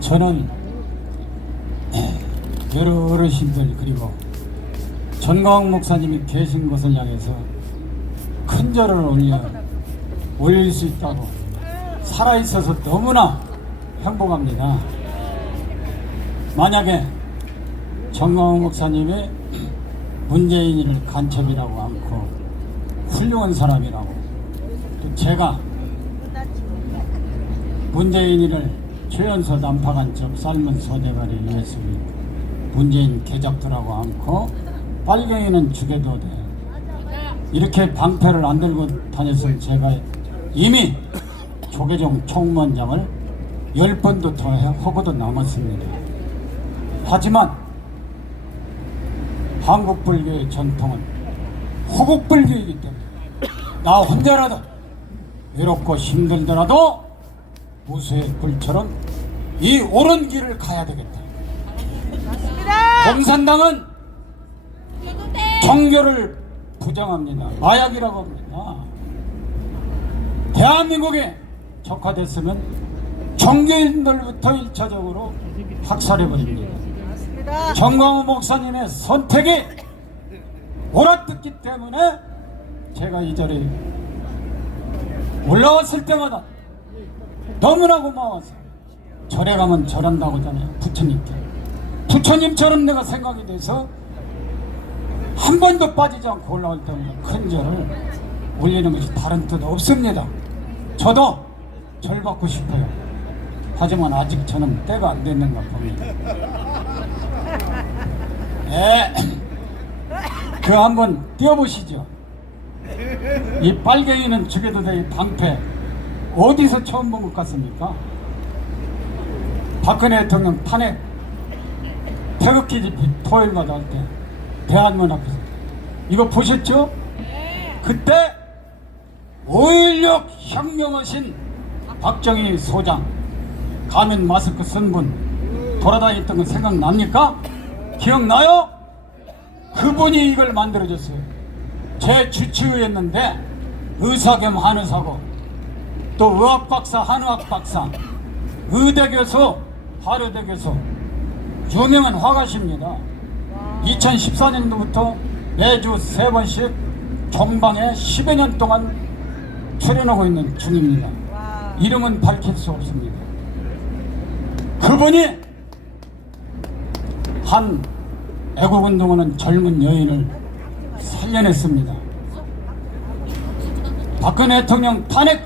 저는 여러 어르신들 그리고 전광훈 목사님이 계신 곳을 향해서 큰 절을 올릴 수 있다고 살아있어서 너무나 행복합니다. 만약에 전광훈 목사님이 문재인을 간첩이라고 않고 훌륭한 사람이라고, 또 제가 문재인을 최연소 난파간첩 삶은 소대가리 예수님 문재인 개잡들하고 않고 빨갱이는 죽여도 돼 이렇게 방패를 안 들고 다녔으면 제가 이미 조계종 총무원장을 10번도 더 하고도 남았습니다. 하지만 한국불교의 전통은 호국불교이기 때문에 나 혼자라도 외롭고 힘들더라도 무수의 불처럼 이 옳은 길을 가야 되겠다.共産당은 종교를 부정합니다. 마약이라고 합니다. 대한민국에 적화됐으면 종교인들부터 1차적으로 학살해버립니다. 전광훈 목사님의 선택이 옳았기 때문에 제가 이 자리에 올라왔을 때마다 너무나 고마워서 절에 가면 절한다고 하잖아요. 부처님처럼 내가 생각이 돼서 한 번도 빠지지 않고 올라올 때마다 큰 절을 올리는 것이 다른 뜻 없습니다. 저도 절 받고 싶어요. 하지만 아직 저는 때가 안 됐는가 봅니다. 그 한번 띄워보시죠. 이 빨갱이는 죽여도 돼 방패 어디서 처음 본 것 같습니까? 박근혜 대통령 탄핵 태극기 집회 토요일마다 할 때 대한문 앞에서 이거 보셨죠? 그때 5.16 혁명하신 박정희 소장 가면 마스크 쓴 분 돌아다녔던 거 생각납니까? 기억나요? 그분이 이걸 만들어줬어요. 제 주치의였는데 의사 겸 한의사고 또 의학박사 한의학박사 의대교수 하루대교수 유명한 화가십니다. 2014년도부터 매주 3번씩 종방에 10여 년 동안 출연하고 있는 중입니다. 이름은 밝힐 수 없습니다. 그분이 한 애국운동하는 젊은 여인을 살려냈습니다. 박근혜 대통령 탄핵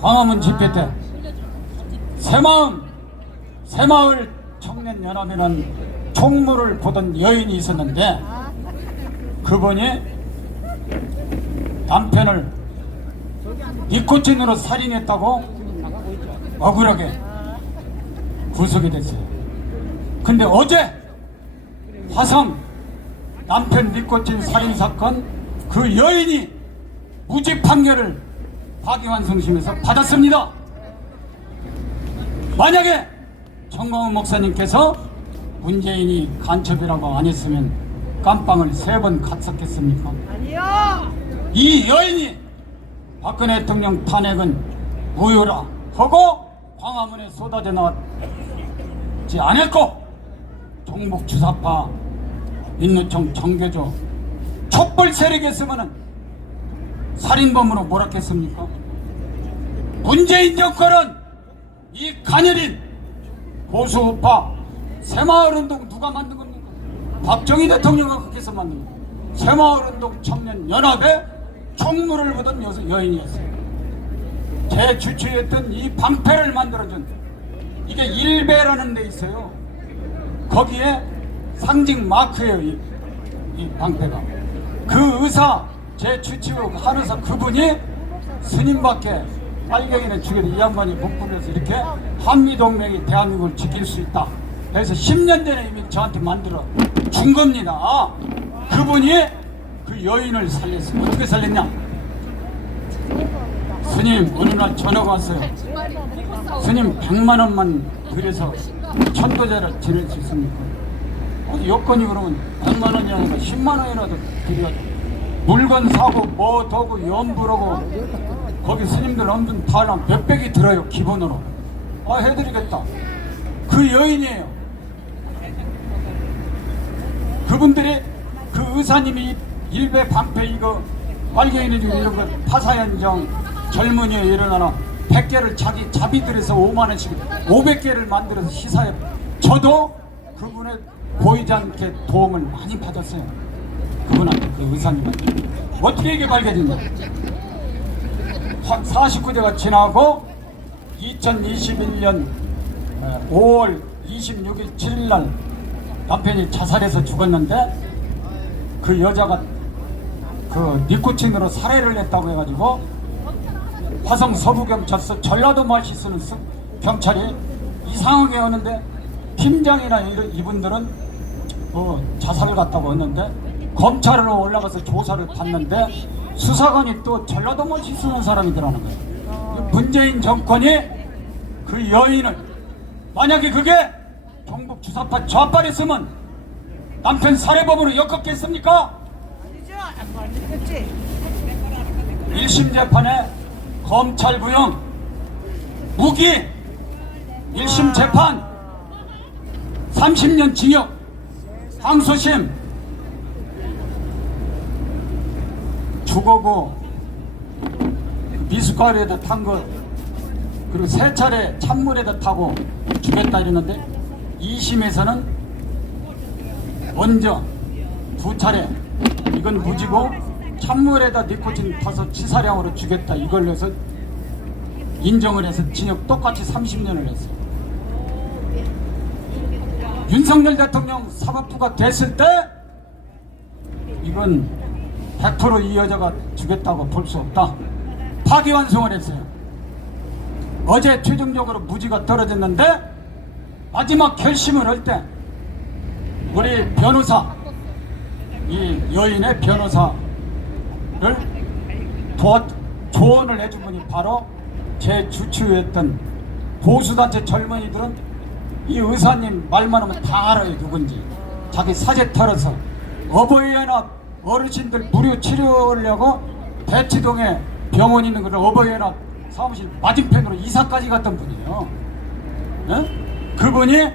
광화문 집회 때 새마을 청년연합이라는 총무를 보던 여인이 있었는데 그분이 남편을 니코틴으로 살인했다고 억울하게 구속이 됐어요. 근데 어제 화성 남편 니코틴 살인사건 그 여인이 무죄 판결을 파기환송심에서 받았습니다. 만약에 전광훈 목사님께서 문재인이 간첩이라고 안 했으면 깜빵을 3번 갔었겠습니까? 아니요. 이 여인이 박근혜 대통령 탄핵은 무효라 하고 광화문에 쏟아져 나왔지 않았고 종북 주사파 민노총 정교조 촛불 세력이었으면 살인범으로 몰았겠습니까? 문재인 정권은 이 가녀린 보수우파 새마을운동 누가 만든 겁니까? 박정희 대통령이 그렇게 해서 만든 겁니다. 새마을운동 청년연합의 총무를 보던 여인이었어요. 제 주치했던 이 방패를 만들어준 이게 일배라는 데 있어요. 거기에 상징 마크예요. 이 방패가. 그 의사 제 주치의 한의사 그분이 스님밖에 빨갱이는 죽여도 이 양반이 복부에서 이렇게 한미동맹이 대한민국을 지킬 수 있다. 그래서 10년 전에 이미 저한테 만들어 준 겁니다. 그분이 그 여인을 살렸어요. 어떻게 살렸냐? 스님 어느 날 전화가 왔어요. 스님 100만 원만 드려서 천도제를 지낼 수 있습니까? 여건이 그러면 100만 원이 아니라 10만 원이라도 드려. 물건 사고 뭐 도구 연불하고 거기 스님들 엄청 다랑 몇백이 들어요 기본으로. 해드리겠다. 그 여인이에요. 그분들이 그 의사님이 일배 반패 이거 빨갱이들 이런 거 파사연정 젊은이에 일어나나 100개를 자기 자비들에서 5만원씩 500개를 만들어서 시사해. 저도 그분의 보이지 않게 도움을 많이 받았어요. 그분한테, 그 의사님한테. 어떻게 이게 밝혀진다. 49대가 지나고 2021년 5월 26일 7일날 남편이 자살해서 죽었는데, 그 여자가 그 니코틴으로 살해를 했다고 해가지고 화성 서부경찰서 전라도 말씨 쓰는 경찰이 이상하게 오는데, 팀장이나 이분들은 자살을 갔다고 했는데 검찰로 올라가서 조사를 받는데 수사관이 또 전라도 말씨 쓰는 사람이더라는 거예요. 문재인 정권이 그 여인을, 만약에 그게 경북 주사파 좌빨했으면 남편 살해범으로 엮었겠습니까? 아니죠. 안 믿겠지. 1심 재판에 검찰 구형 무기, 1심 재판 30년 징역, 항소심 죽어고 미숫가루에다 탄 거, 그리고 3차례 찬물에다 타고 죽였다 이러는데, 2심에서는 먼저 2차례 이건 무지고 찬물에다 니코틴 타서 치사량으로 죽였다 이걸로 해서 인정을 해서 징역 똑같이 30년을 했어요. 윤석열 대통령 사법부가 됐을 때 이건 100% 이 여자가 죽였다고 볼 수 없다, 파기환송을 했어요. 어제 최종적으로 무죄가 떨어졌는데, 마지막 결심을 할 때 우리 변호사, 이 여인의 변호사를 조언을 해준 분이 바로 제 주치의였던 보수단체 젊은이들은 이 의사님 말만 하면 다 알아요 누군지. 자기 사제 털어서 어버이연합 어르신들 무료 치료하려고 대치동에 병원 있는 그런 어버이연합 사무실 맞은편으로 이사까지 갔던 분이에요. 네? 그분이,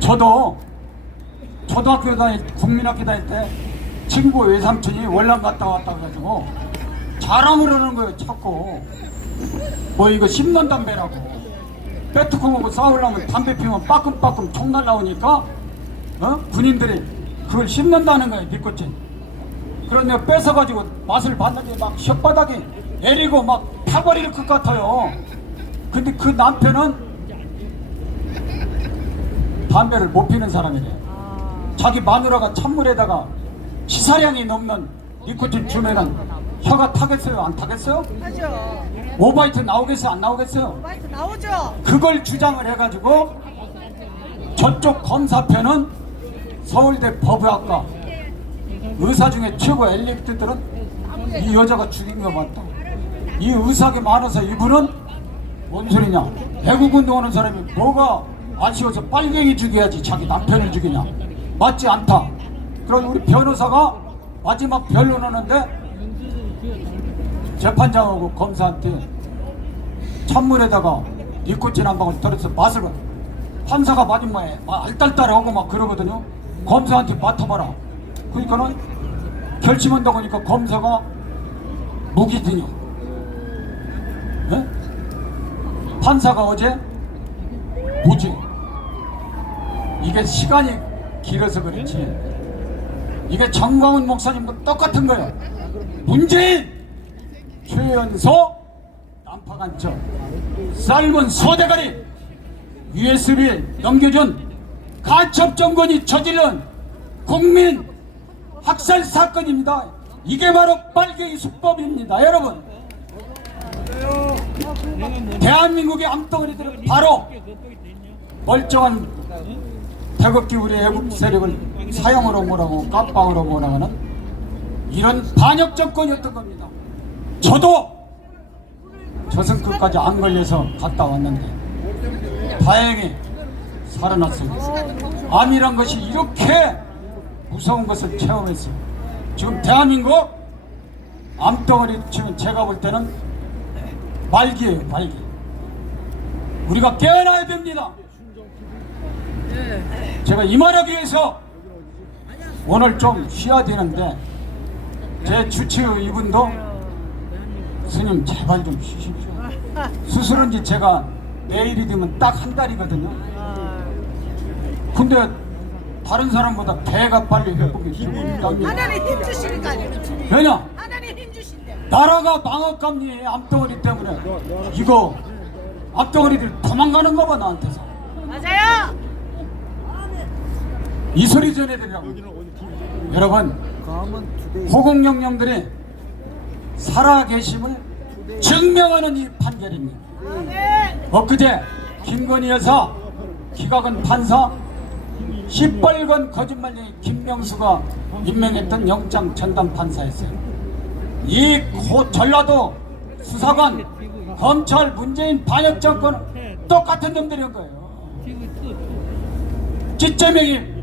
저도 초등학교 국민학교 다닐 때 친구 외삼촌이 월남 갔다 왔다 그래가지고 자랑을 하는 거예요. 자꾸 뭐 이거 씹는 담배라고, 빼트콩하고 싸우려면 담배 피우면 빠끔빠끔 총 날라오니까 군인들이 그걸 씹는다는 거예요, 니코틴. 그런데 뺏어가지고 맛을 봤는데 막 혓바닥이 내리고 막 타버릴 것 같아요. 근데 그 남편은 담배를 못 피는 사람이래요. 자기 마누라가 찬물에다가 치사량이 넘는 니코틴 주면은 혀가 타겠어요? 안 타겠어요? 하죠. 오바이트 나오겠어요? 안 나오겠어요? 마이크 나오죠. 그걸 주장을 해가지고 저쪽 검사편은 서울대 법의학과 의사 중에 최고 엘리트들은 이 여자가 죽인 거 맞다, 이 의사가 많아서 이분은 뭔 소리냐, 애국운동하는 사람이 뭐가 아쉬워서 빨갱이 죽여야지 자기 남편을 죽이냐, 맞지 않다. 그럼 우리 변호사가 마지막 변론하는데 재판장하고 검사한테 찬물에다가 니코틴 한 방울 떨어서 맛을 봐. 판사가 맞으면 알딸딸하고 막 그러거든요. 검사한테 맡아봐라. 그러니까는 결심한다고 하니까 검사가 무기징역. 네? 판사가 어제 무죄. 이게 시간이 길어서 그렇지, 이게 정광훈 목사님도 똑같은 거예요. 문재인, 최연소, 난파간첩, 삶은 소대가리, USB 넘겨준 간첩 정권이 저지른 국민 학살 사건입니다. 이게 바로 빨갱이 수법입니다. 여러분, 대한민국의 암덩어리들은 바로 멀쩡한 태극기 우리 애국 세력을 사형으로 몰아가고 깜빵으로 몰아가는 이런 반역 정권이었던 겁니다. 저도 저승끝까지 안 걸려서 갔다 왔는데 다행히 살아났습니다. 암이란 것이 이렇게 무서운 것을 체험했어요. 지금 대한민국 암덩어리 치면 제가 볼 때는 말기예요, 말기. 우리가 깨어나야 됩니다. 제가 이 말하기 위해서 오늘 좀 쉬어야 되는데 제 주치의 이분도 스님 제발 좀 쉬십시오. 수술은 지 제가 내일이 되면 딱 한 달이거든요. 근데 다른 사람보다 배가 빨리 회복이 되고 하나님 힘 주시니까요. 왜냐? 하나님 힘 주신대. 나라가 망할감니 암덩어리 때문에 이거 암덩어리들 도망가는 거봐 나한테서. 맞아요. 이 소리 전해드리라고. 여러분 호국영령들이 살아계심을 증명하는 이 판결입니다. 아멘. 엊그제 김건희 여사 기각은 판사 시뻘건 거짓말쟁이 김명수가 임명했던 영장 전담 판사였어요. 이 전라도 수사관 검찰 문재인 반역 정권은 똑같은 놈들인 거예요. 찌쩌맹이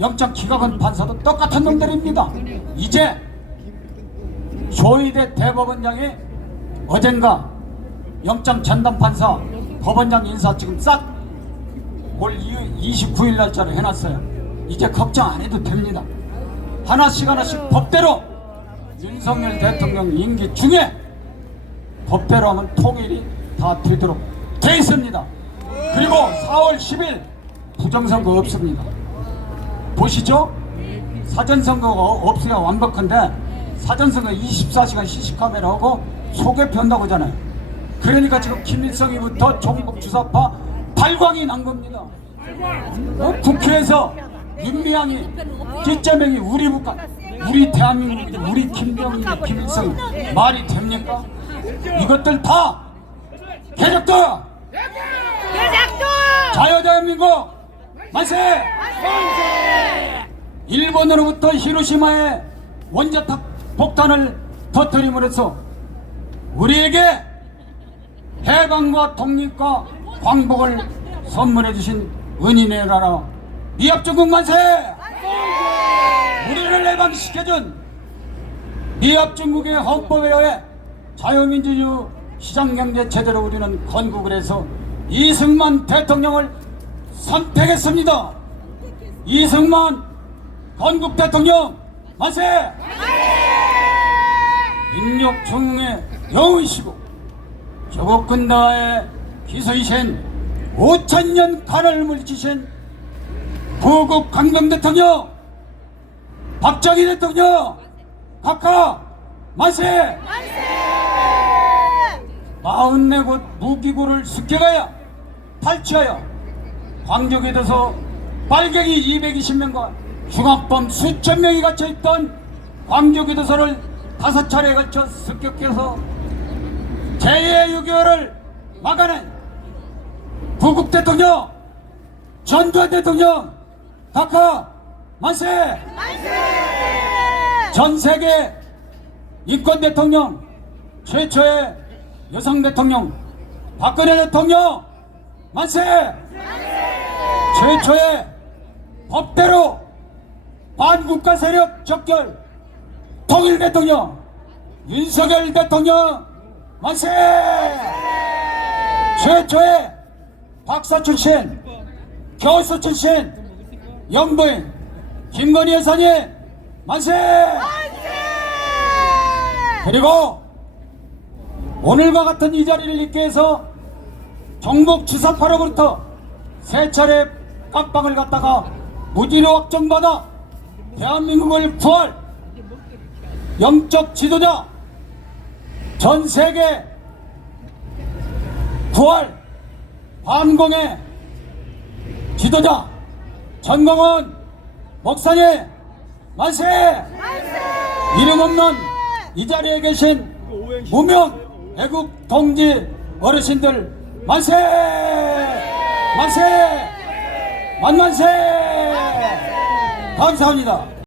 영장 기각은 판사도 똑같은 놈들입니다. 이제 조희대 대법원장이 어젠가 영장 전담 판사 법원장 인사 지금 싹 올 29일 날짜로 해놨어요. 이제 걱정 안 해도 됩니다. 하나씩 하나씩 법대로 윤석열 대통령 임기 중에 법대로 하면 통일이 다 되도록 돼 있습니다. 그리고 4월 10일 부정선거 없습니다. 보시죠. 사전선거가 없어야 완벽한데 사전선거 24시간 CC카메라하고 소개편다고 하잖아요. 그러니까 지금 김일성이부터 종북주사파 발광이 난 겁니다. 국회에서 윤미향이 찌쩌맹이 우리 북한 우리 대한민국이 우리 김병일이 김일성이 말이 됩니까? 이것들 다 개적도 대작도. 자유대한민국 만세! 일본으로부터 히로시마에 원자탑 폭탄을 터뜨림으로써 우리에게 해방과 독립과 광복을 선물해 주신 은인의 나라 미합중국 만세! 우리를 해방시켜준 미합중국의 헌법에 의해 자유민주주의 시장경제 체제로 우리는 건국을 해서 이승만 대통령을 선택했습니다. 이승만 건국 대통령 만세! 인력 중흥의 영웅이시고 조국 근다의 기서이신 5천년 간을 물리치신 부국 강병 대통령 박정희 대통령 각하 만세! 44곳 무기고를 습격하여 탈취하여 광적에 들어서 빨갱이 220명과 중학범 수천 명이 갇혀있던 광주교도소를 5차례에 걸쳐 습격해서 제2의 6.25를 막아낸 부국 대통령 전두환 대통령 각하 만세! 전세계 인권 대통령 최초의 여성 대통령 박근혜 대통령 만세! 최초의 법대로 반국가 세력 적결 통일 대통령 윤석열 대통령 만세! 최초의 박사 출신 교수 출신 영부인 김건희 여사님 만세! 그리고 오늘과 같은 이 자리를 있게 해서 종북주사파로부터 세 차례 깜빵을 갔다가 무기로 확정받아 대한민국을 구할 영적 지도자 전 세계 구할 반공의 지도자 전광훈 목사님 만세! 이름 없는 이 자리에 계신 무명 애국 동지 어르신들 만세! 만세! 만만세! 감사합니다.